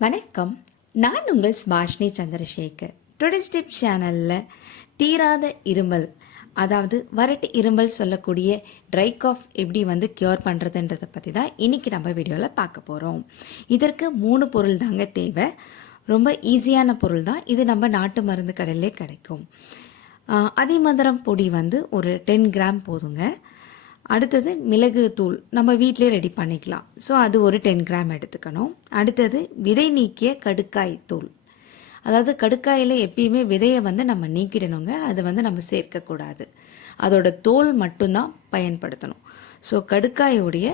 வணக்கம். நான் உங்கள் ஸ்மாஷ்னி சந்திரசேகர். டுடே ஸ்டெப் சேனலில் தீராத இருமல், அதாவது வறட்டு இருமல் சொல்லக்கூடிய ட்ரை காஃப் எப்படி க்யூர் பண்ணுறதுன்றதை பற்றி தான் இன்றைக்கி நம்ம வீடியோவில் பார்க்க போகிறோம். இதற்கு 3 பொருள் தாங்க தேவை. ரொம்ப ஈஸியான பொருள் தான் இது. நம்ம நாட்டு மருந்து கடையிலே கிடைக்கும். அதிமதுரம் பொடி ஒரு 10 கிராம் போதுங்க. அடுத்தது மிளகு தூள் நம்ம வீட்டிலே ரெடி பண்ணிக்கலாம். ஸோ அது ஒரு 10 கிராம் எடுத்துக்கணும். அடுத்தது விதை நீக்கிய கடுக்காய் தூள், அதாவது கடுக்காயில் எப்பயுமே விதையை நம்ம நீக்கிடணுங்க. அது நம்ம சேர்க்கக்கூடாது. அதோட தோல் மட்டும்தான் பயன்படுத்தணும். ஸோ கடுக்காயோடைய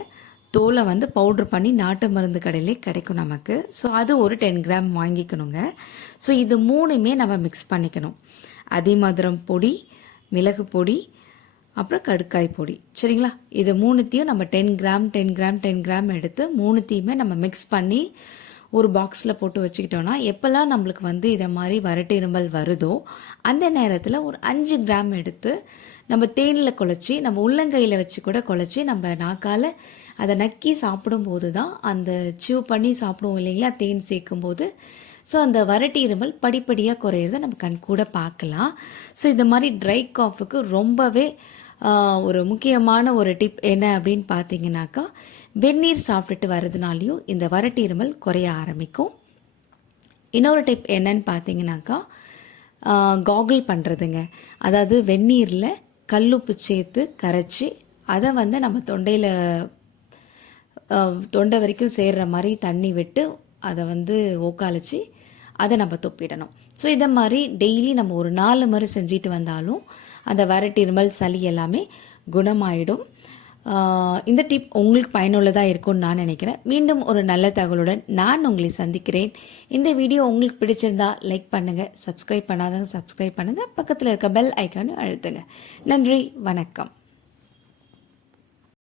தோலை பவுட்ரு பண்ணி நாட்டு மருந்து கடையிலே கிடைக்கும் நமக்கு. ஸோ அது ஒரு 10 கிராம் வாங்கிக்கணுங்க. ஸோ இது 3மே நம்ம மிக்ஸ் பண்ணிக்கணும். அதிமதுரம் பொடி, மிளகு பொடி, அப்புறம் கடுக்காய் பொடி, சரிங்களா? இது 3த்தையும் நம்ம 10 கிராம் எடுத்து 3த்தையுமே நம்ம மிக்ஸ் பண்ணி ஒரு பாக்ஸில் போட்டு வச்சுக்கிட்டோன்னா எப்போல்லாம் நம்மளுக்கு இதை மாதிரி வறட்டு இருமல் வருதோ அந்த நேரத்தில் ஒரு 5 கிராம் எடுத்து நம்ம தேனில் குழச்சி, நம்ம உள்ளங்கையில் வச்சு கூட குழச்சி நம்ம நாக்கால் அதை நக்கி சாப்பிடும்போது தான் அந்த சிவ் பண்ணி சாப்பிடுவோம் இல்லைங்களா, தேன் சேர்க்கும்போது. ஸோ அந்த வறட்டு இருமல் படிப்படியாக குறையிறத நம்ம கண் கூட பார்க்கலாம். ஸோ இந்த மாதிரி ட்ரை காஃபுக்கு ரொம்பவே ஒரு முக்கியமான ஒரு டிப் என்ன அப்படின்னு பார்த்தீங்கன்னாக்கா, வெந்நீர் சாப்பிட்டுட்டு வர்றதுனாலையும் இந்த வறட்டு இருமல் குறைய ஆரம்பிக்கும். இன்னொரு டிப் என்னன்னு பார்த்தீங்கன்னாக்கா, காகுல் பண்ணுறதுங்க. அதாவது வெந்நீரில் கல்லுப்பு சேர்த்து கரைச்சி அதை நம்ம தொண்டையில் தொண்டை வரைக்கும் சேர்கிற மாதிரி தண்ணி விட்டு அதை ஓக்காலிச்சு அதை நம்ம துப்பிடணும். ஸோ இதை மாதிரி டெய்லி நம்ம ஒரு 4 முறை செஞ்சுட்டு வந்தாலும் அந்த வறட்டு இருமல், சளி எல்லாமே குணமாயிடும். இந்த டிப் உங்களுக்கு பயனுள்ளதாக இருக்கும்னு நான் நினைக்கிறேன். மீண்டும் ஒரு நல்ல தகவலுடன் நான் உங்களை சந்திக்கிறேன். இந்த வீடியோ உங்களுக்கு பிடிச்சிருந்தா லைக் பண்ணுங்கள், சப்ஸ்கிரைப் பண்ணாதவங்க சப்ஸ்கிரைப் பண்ணுங்கள், பக்கத்தில் இருக்க பெல் ஐக்கானும் அழுத்துங்க. நன்றி, வணக்கம்.